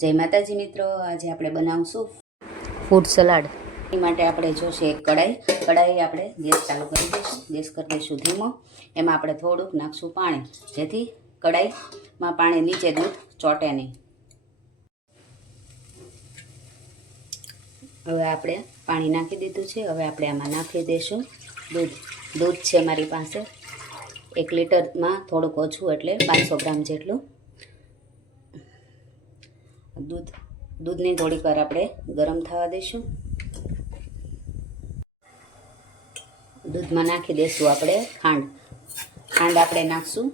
જય માતાજી મિત્રો, આજે આપણે બનાવશું ફ્રૂટ સલાડ। એ માટે આપણે જોશે એક કડાઈ આપણે ગેસ ચાલુ કરી દઈશું, ગેસ કરી દઈશું ધીમો। એમાં આપણે થોડુંક નાખશું પાણી, જેથી કડાઈમાં પાણી નીચે દૂધ ચોંટે નહીં। હવે આપણે પાણી નાખી દીધું છે। હવે આપણે આમાં નાખી દઈશું દૂધ છે મારી પાસે 1 લીટરમાં થોડુંક ઓછું, એટલે 500 ગ્રામ જેટલું દૂધને થોડીક વાર આપણે ગરમ થવા દઈશું। દૂધમાં નાખી દઈશું આપણે ખાંડ આપણે નાખશું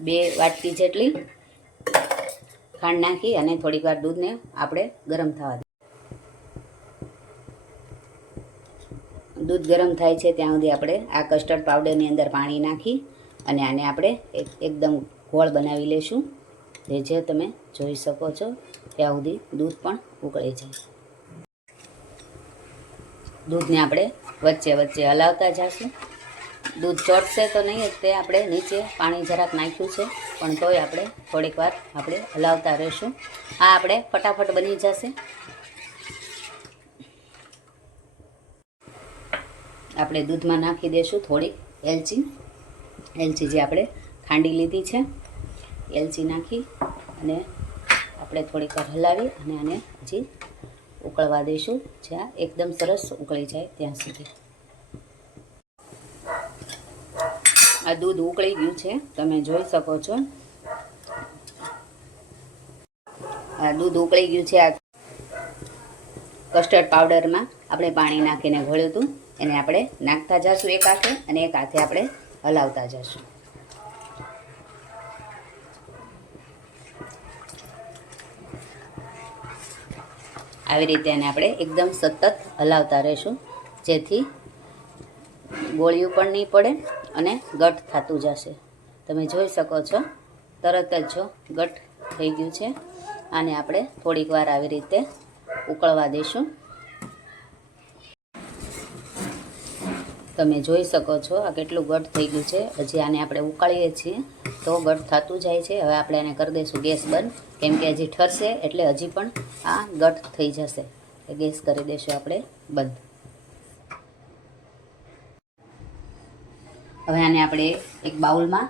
2 વાટકી જેટલી ખાંડ નાખી અને થોડીક વાર દૂધને આપણે ગરમ થવા દઈશું। દૂધ ગરમ થાય છે ત્યાં સુધી આપણે આ કસ્ટર્ડ પાવડરની અંદર પાણી નાખી અને આને આપણે એકદમ ગોળ બનાવી લઈશું। જે તમે જોઈ શકો છો ત્યાં સુધી દૂધ પણ ઉકળી જાય। દૂધને આપણે વચ્ચે વચ્ચે હલાવતા જઈશું। દૂધ ચોટશે તો નહીં જ, તે આપણે નીચે પાણી જરાક નાખ્યું છે, પણ તોય આપણે થોડીક વાર આપણે હલાવતા રહીશું। આ આપણે ફટાફટ બની જશે। આપણે દૂધમાં નાખી દઈશું થોડીક એલચી જે આપણે ખાંડી લીધી છે, એલચી નાખી અને આપણે થોડીક વાર હલાવી અને આને હજી ઉકળવા દઈશું, જ્યાં એકદમ સરસ ઉકળી જાય ત્યાં સુધી। આ દૂધ ઉકળી ગયું છે, તમે જોઈ શકો છો। આ દૂધ ઉકળી ગયું છે। આ કસ્ટર્ડ પાવડરમાં આપણે પાણી નાખીને ઘોળ્યું હતું, એને આપણે નાખતા જઈશું એક હાથે, અને એક હાથે આપણે હલાવતા જઈશું। આવી રીતે એને આપણે એકદમ સતત હલાવતા રહીશું, જેથી ગોળિયું પણ નહીં પડે અને ઘટ થતું જશે। તમે જોઈ શકો છો તરત જ જો ઘટ થઈ ગયું છે। આને આપણે થોડીક વાર આવી રીતે ઉકળવા દઈશું। તમે જોઈ શકો છો આ કેટલું ઘટ થઈ ગયું છે। હજી આને આપણે ઉકાળીએ છીએ તો ઘટ થતું જાય છે। હવે આપણે એને કરી દઈશું ગેસ બંધ, કેમ કે હજી ઠરશે એટલે હજી પણ આ ઘટ થઈ જશે। ગેસ કરી દઈશું આપણે બંધ। હવે આને આપણે એક બાઉલમાં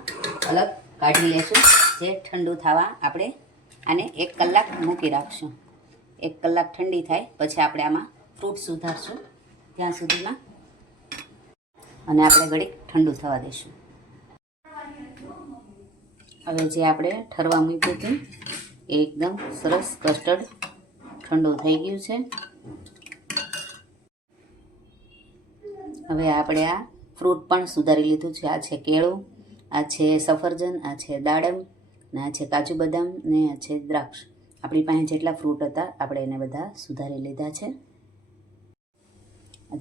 અલગ કાઢી લઈશું, જે ઠંડુ થવા આપણે આને 1 કલાક મૂકી રાખશું। 1 કલાક ઠંડી થાય પછી આપણે આમાં ફ્રૂટ સુધારશું ત્યાં સુધીમાં, અને આપણે ઘડીક ઠંડુ થવા દઈશું। હવે જે આપણે ઠરવા મૂક્યું હતું એ એકદમ સરસ કસ્ટર્ડ ઠંડુ થઈ ગયું છે। હવે આપણે આ ફ્રૂટ પણ સુધારી લીધું છે। આ છે કેળું, આ છે સફરજન, આ છે દાડમ, ને આ છે કાજુ બદામ, ને આ છે દ્રાક્ષ। આપણી પાસે જેટલા ફ્રૂટ હતા આપણે એને બધા સુધારી લીધા છે।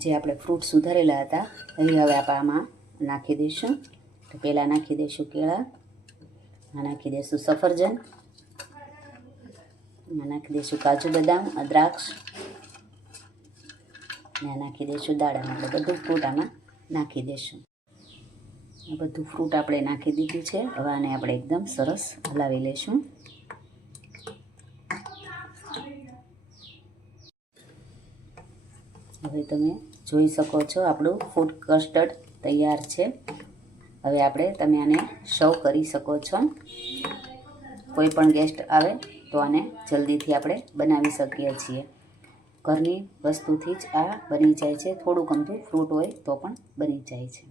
જે આપણે ફ્રૂટ સુધારેલા હતા એ હવે આપણે આમાં નાખી દઈશું। તો પહેલાં નાખી દઈશું કેળા, નાખી દઈશું સફરજન, નાખી દઈશું કાજુ બદામ, દ્રાક્ષ, નાખી દઈશું દાડમ। આપણે બધું ફ્રૂટ આમાં નાખી દઈશું। આ બધું ફ્રૂટ આપણે નાખી દીધું છે। હવે આને આપણે એકદમ સરસ હલાવી લઈશું। હવે તમે જોઈ શકો છો આપણું ફ્રૂટ કસ્ટર્ડ તૈયાર છે। હવે તમે આને સર્વ કરી શકો છો। કોઈ પણ ગેસ્ટ આવે તો આને જલ્દીથી આપણે બનાવી શકીએ છીએ। ઘરની વસ્તુથી જ આ બની જાય છે। થોડુંક અમથું ફ્રૂટ હોય તો પણ બની જાય છે।